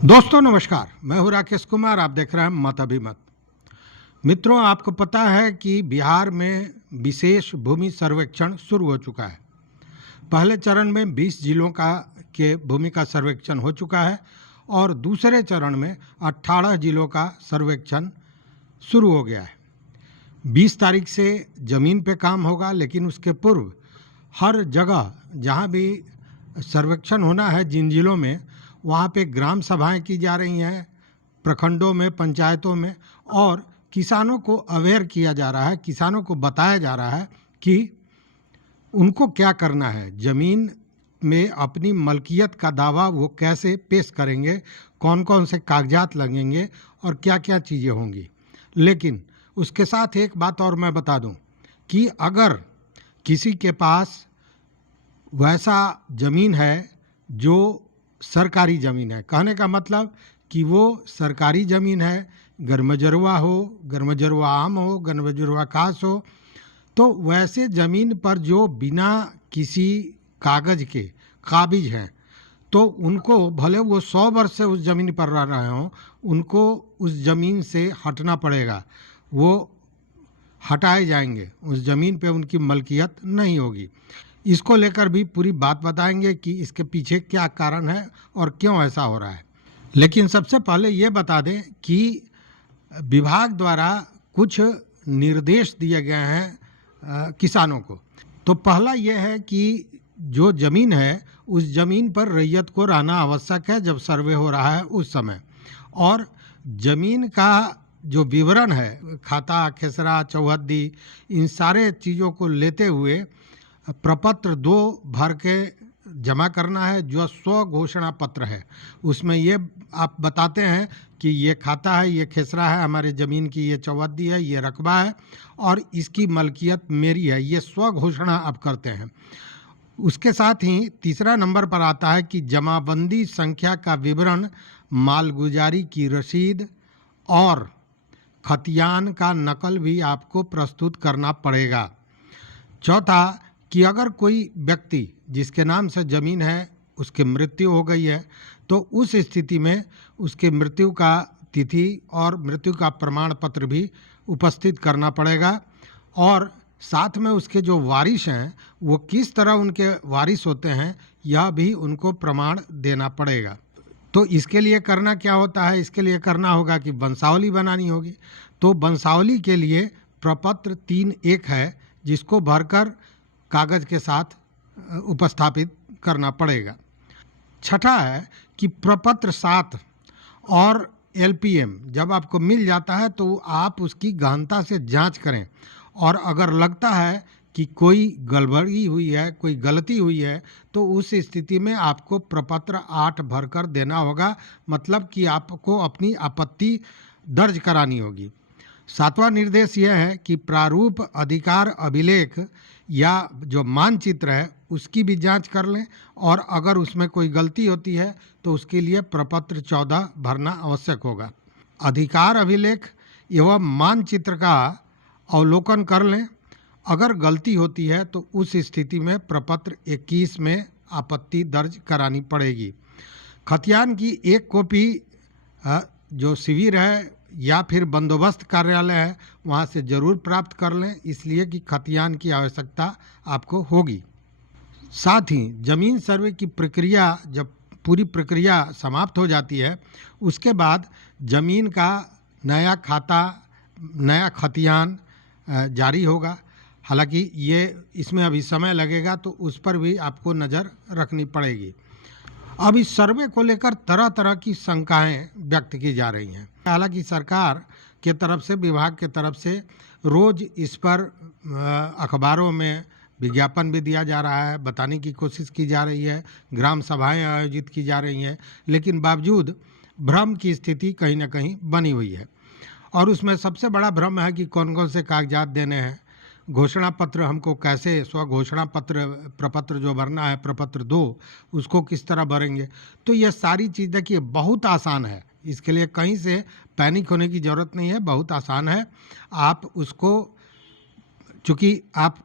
दोस्तों नमस्कार, मैं हूं राकेश कुमार। आप देख रहे हैं मत अभिमत। मित्रों, आपको पता है कि बिहार में विशेष भूमि सर्वेक्षण शुरू हो चुका है। पहले चरण में 20 जिलों के भूमि का सर्वेक्षण हो चुका है और दूसरे चरण में 18 जिलों का सर्वेक्षण शुरू हो गया है। 20 तारीख से ज़मीन पे काम होगा, लेकिन उसके पूर्व हर जगह जहां भी सर्वेक्षण होना है, जिन जिलों में, वहाँ पे ग्राम सभाएं की जा रही हैं, प्रखंडों में, पंचायतों में, और किसानों को अवेयर किया जा रहा है, किसानों को बताया जा रहा है कि उनको क्या करना है, ज़मीन में अपनी मलकियत का दावा वो कैसे पेश करेंगे, कौन कौन से कागजात लगेंगे और क्या क्या चीज़ें होंगी। लेकिन उसके साथ एक बात और मैं बता दूं कि अगर किसी के पास वैसा ज़मीन है जो सरकारी ज़मीन है, कहने का मतलब कि वो सरकारी ज़मीन है, गरमजरुआ हो, गरमजरुआ आम हो, गरमजरुआ खास हो, तो वैसे ज़मीन पर जो बिना किसी कागज़ के काबिज हैं, तो उनको भले वो 100 वर्ष से उस ज़मीन पर रह रहे हों, उनको उस ज़मीन से हटना पड़ेगा। वो हटाए जाएंगे, उस ज़मीन पे उनकी मलकियत नहीं होगी। इसको लेकर भी पूरी बात बताएंगे कि इसके पीछे क्या कारण है और क्यों ऐसा हो रहा है। लेकिन सबसे पहले ये बता दें कि विभाग द्वारा कुछ निर्देश दिए गए हैं किसानों को। तो पहला ये है कि जो ज़मीन है, उस ज़मीन पर रैयत को रहना आवश्यक है जब सर्वे हो रहा है उस समय। और ज़मीन का जो विवरण है, खाता, खेसरा, चौहद्दी, इन सारे चीज़ों को लेते हुए प्रपत्र 2 भर के जमा करना है, जो स्व घोषणा पत्र है। उसमें ये आप बताते हैं कि ये खाता है, ये खेसरा है, हमारे ज़मीन की ये चौहद्दी है, ये रकबा है और इसकी मलकियत मेरी है, ये स्व घोषणा आप करते हैं। उसके साथ ही तीसरा नंबर पर आता है कि जमाबंदी संख्या का विवरण, मालगुजारी की रसीद और खतियान का नकल भी आपको प्रस्तुत करना पड़ेगा। चौथा कि अगर कोई व्यक्ति जिसके नाम से ज़मीन है, उसकी मृत्यु हो गई है, तो उस स्थिति में उसके मृत्यु का तिथि और मृत्यु का प्रमाण पत्र भी उपस्थित करना पड़ेगा। और साथ में उसके जो वारिस हैं, वो किस तरह उनके वारिस होते हैं, यह भी उनको प्रमाण देना पड़ेगा। तो इसके लिए करना क्या होता है, इसके लिए करना होगा कि वंशावली बनानी होगी। तो वंशावली के लिए प्रपत्र 3.1 है, जिसको भरकर कागज़ के साथ उपस्थापित करना पड़ेगा। छठा है कि प्रपत्र 7 और एलपीएम जब आपको मिल जाता है तो आप उसकी गहनता से जांच करें, और अगर लगता है कि कोई गड़बड़ी हुई है, कोई गलती हुई है, तो उस स्थिति में आपको प्रपत्र 8 भरकर देना होगा, मतलब कि आपको अपनी आपत्ति दर्ज करानी होगी। 7वां निर्देश यह है कि प्रारूप अधिकार अभिलेख या जो मानचित्र है उसकी भी जांच कर लें, और अगर उसमें कोई गलती होती है तो उसके लिए प्रपत्र 14 भरना आवश्यक होगा। अधिकार अभिलेख एवं मानचित्र का अवलोकन कर लें। अगर गलती होती है तो उस स्थिति में प्रपत्र 21 में आपत्ति दर्ज करानी पड़ेगी। खतियान की एक कॉपी जो शिविर है या फिर बंदोबस्त कार्यालय है, वहाँ से ज़रूर प्राप्त कर लें, इसलिए कि खतियान की आवश्यकता आपको होगी। साथ ही ज़मीन सर्वे की प्रक्रिया, जब पूरी प्रक्रिया समाप्त हो जाती है, उसके बाद ज़मीन का नया खाता, नया खतियान जारी होगा। हालांकि ये इसमें अभी समय लगेगा, तो उस पर भी आपको नज़र रखनी पड़ेगी। अब इस सर्वे को लेकर तरह तरह की शंकाएं व्यक्त की जा रही हैं। हालांकि सरकार के तरफ से, विभाग के तरफ से रोज़ इस पर अखबारों में विज्ञापन भी दिया जा रहा है, बताने की कोशिश की जा रही है, ग्राम सभाएं आयोजित की जा रही हैं, लेकिन बावजूद भ्रम की स्थिति कहीं ना कहीं बनी हुई है। और उसमें सबसे बड़ा भ्रम है कि कौन कौन से कागजात देने हैं, घोषणा पत्र हमको कैसे, स्व घोषणा पत्र प्रपत्र जो भरना है, प्रपत्र 2, उसको किस तरह भरेंगे। तो ये सारी चीज़ देखिए बहुत आसान है, इसके लिए कहीं से पैनिक होने की ज़रूरत नहीं है, बहुत आसान है। आप उसको, चूँकि आप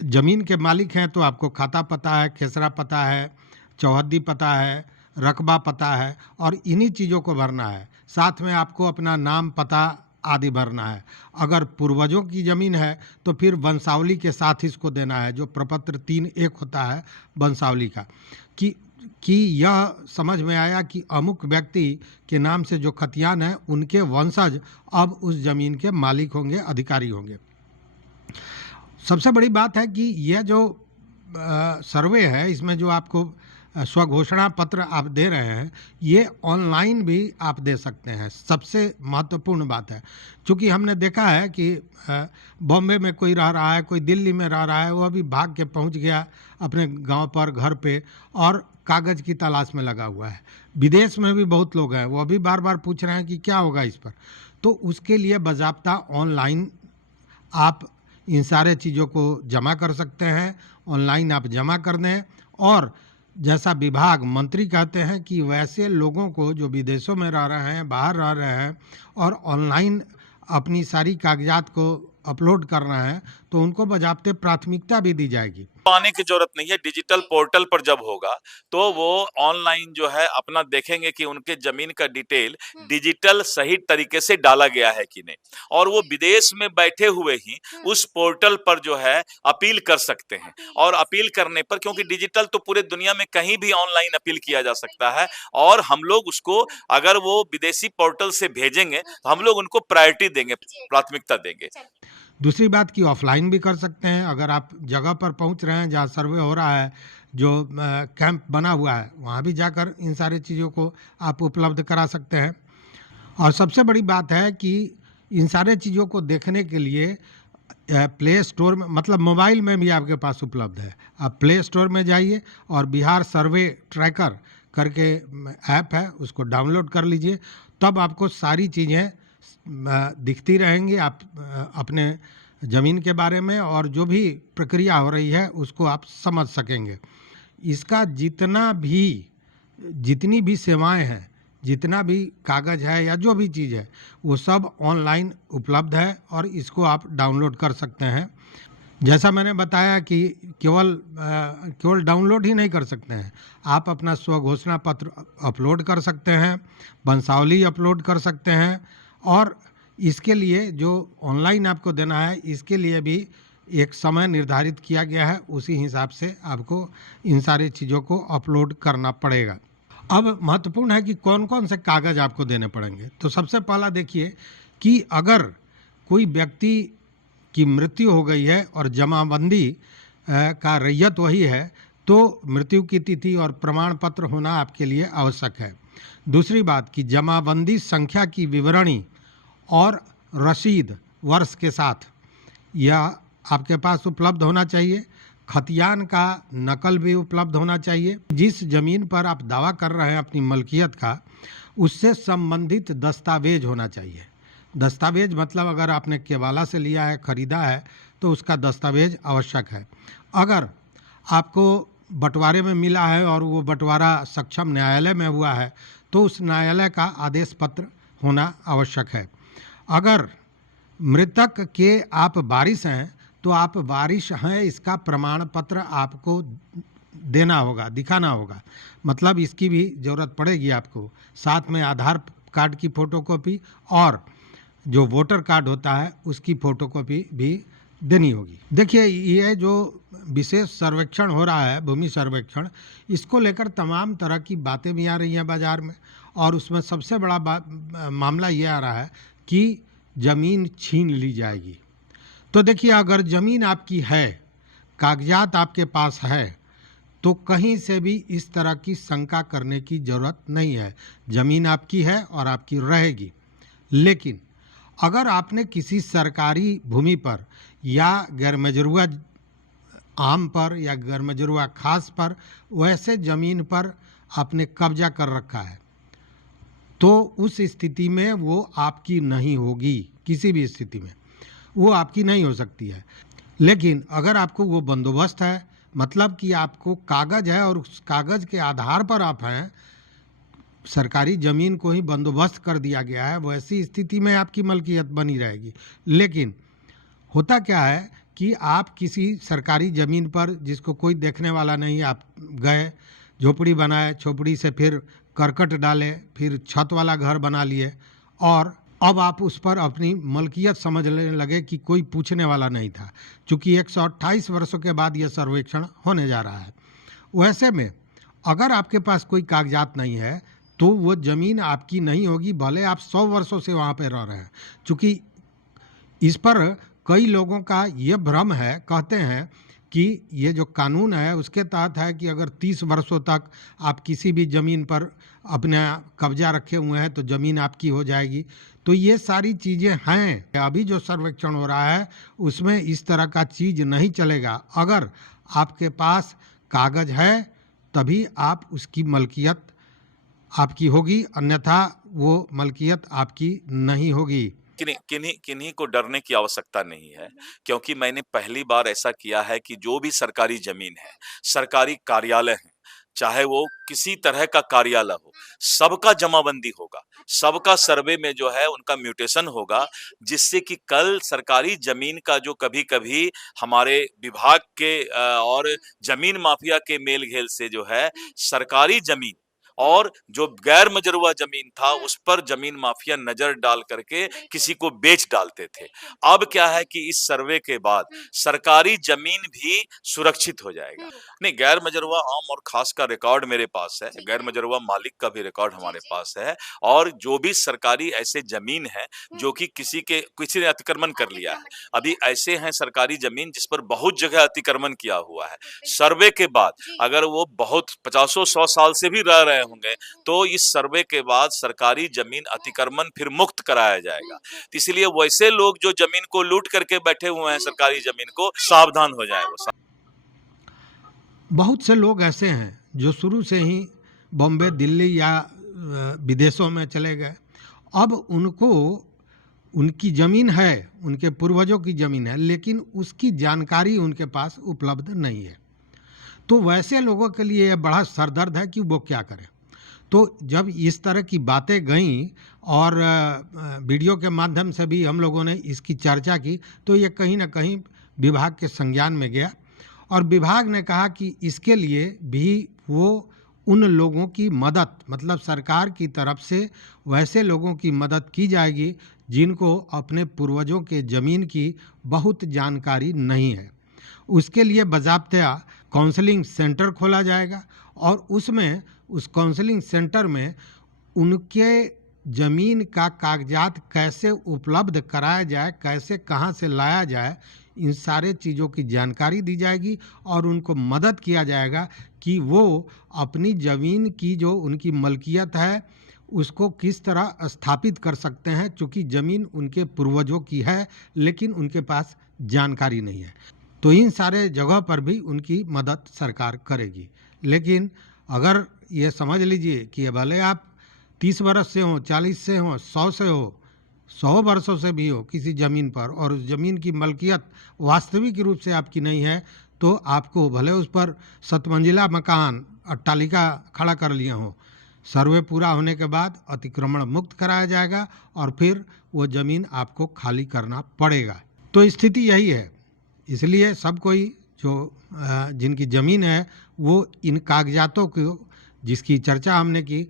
ज़मीन के मालिक हैं तो आपको खाता पता है, खेसरा पता है, चौहद्दी पता है, रकबा पता है और इन्हीं चीज़ों को भरना है। साथ में आपको अपना नाम पता आदि भरना है। अगर पूर्वजों की ज़मीन है तो फिर वंशावली के साथ इसको देना है, जो प्रपत्र 3(1) होता है वंशावली का, कि यह समझ में आया कि अमुक व्यक्ति के नाम से जो खतियान है उनके वंशज अब उस ज़मीन के मालिक होंगे, अधिकारी होंगे। सबसे बड़ी बात है कि यह जो सर्वे है, इसमें जो आपको स्वघोषणा पत्र आप दे रहे हैं, ये ऑनलाइन भी आप दे सकते हैं। सबसे महत्वपूर्ण बात है, क्योंकि हमने देखा है कि बॉम्बे में कोई रह रहा है, कोई दिल्ली में रह रहा है, वो अभी भाग के पहुंच गया अपने गांव पर, घर पे, और कागज़ की तलाश में लगा हुआ है। विदेश में भी बहुत लोग हैं, वो अभी बार बार पूछ रहे हैं कि क्या होगा इस पर। तो उसके लिए बाज़ाब्ता ऑनलाइन आप इन सारे चीज़ों को जमा कर सकते हैं। ऑनलाइन आप जमा कर दें, और जैसा विभाग मंत्री कहते हैं कि वैसे लोगों को जो विदेशों में रह रहे हैं, बाहर रह रहे हैं और ऑनलाइन अपनी सारी कागजात को अपलोड कर रहे हैं, तो उनको बाज़ाब्ते प्राथमिकता भी दी जाएगी। आने की जरूरत नहीं है। डिजिटल पोर्टल पर जब होगा तो वो ऑनलाइन जो है अपना देखेंगे कि उनके जमीन का डिटेल डिजिटल सही तरीके से डाला गया है कि नहीं, और वो विदेश में बैठे हुए ही उस पोर्टल पर जो है अपील कर सकते हैं। और अपील करने पर, क्योंकि डिजिटल तो पूरे दुनिया में कहीं भी ऑनलाइन अपील किया जा सकता है, और हम लोग उसको अगर वो विदेशी पोर्टल से भेजेंगे तो हम लोग उनको प्रायोरिटी देंगे, प्राथमिकता देंगे। दूसरी बात कि ऑफलाइन भी कर सकते हैं। अगर आप जगह पर पहुंच रहे हैं जहां सर्वे हो रहा है, जो कैंप बना हुआ है, वहां भी जाकर इन सारी चीज़ों को आप उपलब्ध करा सकते हैं। और सबसे बड़ी बात है कि इन सारे चीज़ों को देखने के लिए प्ले स्टोर में, मतलब मोबाइल में भी आपके पास उपलब्ध है। आप प्ले स्टोर में जाइए और बिहार सर्वे ट्रैकर करके ऐप है, उसको डाउनलोड कर लीजिए। तब आपको सारी चीज़ें दिखती रहेंगी, आप अपने ज़मीन के बारे में और जो भी प्रक्रिया हो रही है उसको आप समझ सकेंगे। इसका जितनी भी सेवाएं हैं, जितना भी कागज़ है या जो भी चीज़ है, वो सब ऑनलाइन उपलब्ध है और इसको आप डाउनलोड कर सकते हैं। जैसा मैंने बताया कि केवल डाउनलोड ही नहीं कर सकते हैं, आप अपना स्वघोषणा पत्र अपलोड कर सकते हैं, वंशावली अपलोड कर सकते हैं, और इसके लिए जो ऑनलाइन आपको देना है, इसके लिए भी एक समय निर्धारित किया गया है। उसी हिसाब से आपको इन सारी चीज़ों को अपलोड करना पड़ेगा। अब महत्वपूर्ण है कि कौन कौन से कागज़ आपको देने पड़ेंगे। तो सबसे पहला देखिए कि अगर कोई व्यक्ति की मृत्यु हो गई है और जमाबंदी का रैयत वही है, तो मृत्यु की तिथि और प्रमाण पत्र होना आपके लिए आवश्यक है। दूसरी बात कि जमाबंदी संख्या की विवरणी और रसीद वर्ष के साथ यह आपके पास उपलब्ध होना चाहिए। खतियान का नकल भी उपलब्ध होना चाहिए। जिस ज़मीन पर आप दावा कर रहे हैं अपनी मलकियत का, उससे संबंधित दस्तावेज होना चाहिए। दस्तावेज मतलब अगर आपने केवाला से लिया है, ख़रीदा है, तो उसका दस्तावेज आवश्यक है। अगर आपको बंटवारे में मिला है और वो बंटवारा सक्षम न्यायालय में हुआ है, तो उस न्यायालय का आदेश पत्र होना आवश्यक है। अगर मृतक के आप वारिस हैं, तो आप वारिस हैं इसका प्रमाण पत्र आपको देना होगा, दिखाना होगा। मतलब इसकी भी ज़रूरत पड़ेगी आपको। साथ में आधार कार्ड की फ़ोटोकॉपी और जो वोटर कार्ड होता है उसकी फ़ोटोकॉपी भी देनी होगी। देखिए, ये जो विशेष सर्वेक्षण हो रहा है, भूमि सर्वेक्षण, इसको लेकर तमाम तरह की बातें भी आ रही हैं बाज़ार में, और उसमें सबसे बड़ा मामला ये आ रहा है कि ज़मीन छीन ली जाएगी। तो देखिए, अगर ज़मीन आपकी है, कागजात आपके पास है, तो कहीं से भी इस तरह की शंका करने की ज़रूरत नहीं है। ज़मीन आपकी है और आपकी रहेगी। लेकिन अगर आपने किसी सरकारी भूमि पर या गैरमजरूआ आम पर या गैरमजरूआ खास पर, वैसे ज़मीन पर आपने कब्जा कर रखा है, तो उस स्थिति में वो आपकी नहीं होगी। किसी भी स्थिति में वो आपकी नहीं हो सकती है। लेकिन अगर आपको वो बंदोबस्त है, मतलब कि आपको कागज़ है और उस कागज़ के आधार पर आप हैं, सरकारी ज़मीन को ही बंदोबस्त कर दिया गया है, वैसी स्थिति में आपकी मलकियत बनी रहेगी। लेकिन होता क्या है कि आप किसी सरकारी ज़मीन पर, जिसको कोई देखने वाला नहीं, आप गए, झोपड़ी बनाए, झोपड़ी से फिर करकट डाले, फिर छत वाला घर बना लिए, और अब आप उस पर अपनी मलकियत समझने लगे कि कोई पूछने वाला नहीं था, क्योंकि 128 वर्षों के बाद यह सर्वेक्षण होने जा रहा है। वैसे में अगर आपके पास कोई कागजात नहीं है तो वो ज़मीन आपकी नहीं होगी, भले आप 100 वर्षों से वहाँ पे रह रहे हैं। चूँकि इस पर कई लोगों का ये भ्रम है, कहते हैं कि ये जो कानून है उसके तहत है कि अगर 30 वर्षों तक आप किसी भी ज़मीन पर अपना कब्जा रखे हुए हैं तो ज़मीन आपकी हो जाएगी। तो ये सारी चीज़ें हैं। अभी जो सर्वेक्षण हो रहा है उसमें इस तरह का चीज़ नहीं चलेगा। अगर आपके पास कागज़ है तभी आप उसकी मलकियत आपकी होगी, अन्यथा वो मलकियत आपकी नहीं होगी। किन्हीं किन्हीं किन्हीं को डरने की आवश्यकता नहीं है, क्योंकि मैंने पहली बार ऐसा किया है कि जो भी सरकारी जमीन है, सरकारी कार्यालय है, चाहे वो किसी तरह का कार्यालय हो, सबका जमाबंदी होगा, सबका सर्वे में जो है उनका म्यूटेशन होगा, जिससे कि कल सरकारी जमीन का जो कभी-कभी हमारे विभाग के और जमीन माफिया के मेल-घेल से जो है सरकारी जमीन और जो गैर मजरूआ जमीन था उस पर जमीन माफिया नजर डाल करके किसी को बेच डालते थे। अब क्या है कि इस सर्वे के बाद सरकारी जमीन भी सुरक्षित हो जाएगा। नहीं, गैर मजरूआ आम और खास का रिकॉर्ड मेरे पास है, गैर मजरूआ मालिक का भी रिकॉर्ड हमारे पास है, और जो भी सरकारी ऐसे जमीन है जो कि किसी ने अतिक्रमण कर लिया है, अभी ऐसे हैं सरकारी जमीन जिस पर बहुत जगह अतिक्रमण किया हुआ है, सर्वे के बाद अगर वो बहुत 50-100 साल से भी रह रहे होंगे तो इस सर्वे के बाद सरकारी जमीन अतिक्रमण फिर मुक्त कराया जाएगा। तो इसलिए वैसे लोग जो जमीन को लूट करके बैठे हुए हैं सरकारी जमीन को, सावधान हो जाए वो। बहुत से लोग ऐसे हैं जो शुरू से ही बॉम्बे, दिल्ली या विदेशों में चले गए। अब उनको उनकी ज़मीन है, उनके पूर्वजों की ज़मीन है, लेकिन उसकी जानकारी उनके पास उपलब्ध नहीं है। तो वैसे लोगों के लिए यह बड़ा सरदर्द है कि वो क्या करें। तो जब इस तरह की बातें गईं और वीडियो के माध्यम से भी हम लोगों ने इसकी चर्चा की, तो ये कहीं ना कहीं विभाग के संज्ञान में गया, और विभाग ने कहा कि इसके लिए भी वो उन लोगों की मदद, मतलब सरकार की तरफ से वैसे लोगों की मदद की जाएगी जिनको अपने पूर्वजों के ज़मीन की बहुत जानकारी नहीं है। उसके लिए बाज़ाब्ता काउंसलिंग सेंटर खोला जाएगा, और उसमें उस काउंसलिंग सेंटर में उनके ज़मीन का कागजात कैसे उपलब्ध कराया जाए, कैसे कहाँ से लाया जाए, इन सारे चीज़ों की जानकारी दी जाएगी और उनको मदद किया जाएगा कि वो अपनी ज़मीन की जो उनकी मलकियत है उसको किस तरह स्थापित कर सकते हैं, चूँकि ज़मीन उनके पूर्वजों की है लेकिन उनके पास जानकारी नहीं है। तो इन सारे जगह पर भी उनकी मदद सरकार करेगी। लेकिन अगर ये समझ लीजिए कि भले आप 30 वर्ष से हो, 40 से हो, 100 से हो, 100 वर्षों से भी हो किसी ज़मीन पर, और उस ज़मीन की मलकियत वास्तविक रूप से आपकी नहीं है, तो आपको भले उस पर 7 मंजिला मकान, अट्टालिका खड़ा कर लिए हो, सर्वे पूरा होने के बाद अतिक्रमण मुक्त कराया जाएगा और फिर वो ज़मीन आपको खाली करना पड़ेगा। तो स्थिति यही है। इसलिए सब कोई जो जिनकी ज़मीन है वो इन कागजातों को, जिसकी चर्चा हमने की,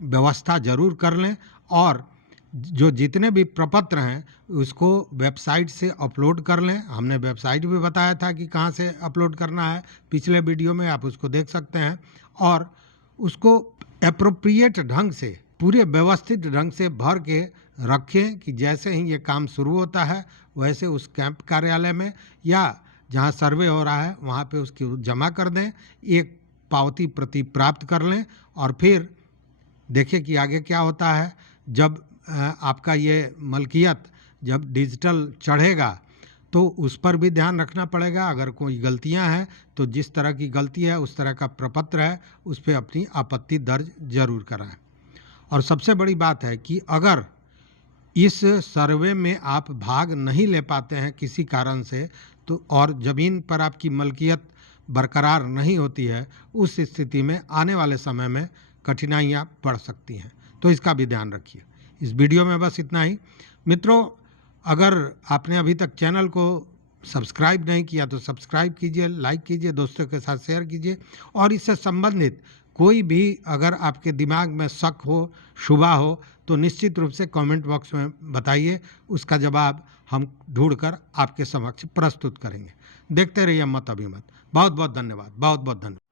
व्यवस्था ज़रूर कर लें, और जो जितने भी प्रपत्र हैं उसको वेबसाइट से अपलोड कर लें। हमने वेबसाइट भी बताया था कि कहाँ से अपलोड करना है, पिछले वीडियो में आप उसको देख सकते हैं, और उसको एप्रोप्रिएट ढंग से, पूरे व्यवस्थित ढंग से भर के रखें कि जैसे ही ये काम शुरू होता है वैसे उस कैंप कार्यालय में या जहाँ सर्वे हो रहा है वहाँ पे उसकी जमा कर दें, एक पावती प्रति प्राप्त कर लें, और फिर देखिए कि आगे क्या होता है। जब आपका ये मलकियत जब डिजिटल चढ़ेगा तो उस पर भी ध्यान रखना पड़ेगा। अगर कोई गलतियां हैं तो जिस तरह की गलती है उस तरह का प्रपत्र है उस पर अपनी आपत्ति दर्ज जरूर कराएं। और सबसे बड़ी बात है कि अगर इस सर्वे में आप भाग नहीं ले पाते हैं किसी कारण से, तो और ज़मीन पर आपकी मलकियत बरकरार नहीं होती है, उस स्थिति में आने वाले समय में कठिनाइयाँ बढ़ सकती हैं। तो इसका भी ध्यान रखिए। इस वीडियो में बस इतना ही। मित्रों, अगर आपने अभी तक चैनल को सब्सक्राइब नहीं किया तो सब्सक्राइब कीजिए, लाइक कीजिए, दोस्तों के साथ शेयर कीजिए, और इससे संबंधित कोई भी अगर आपके दिमाग में शक हो, शुबा हो, तो निश्चित रूप से कमेंट बॉक्स में बताइए, उसका जवाब हम ढूंढकर आपके समक्ष प्रस्तुत करेंगे। देखते रहिए मत अभिमत। बहुत बहुत धन्यवाद, बहुत बहुत धन्यवाद।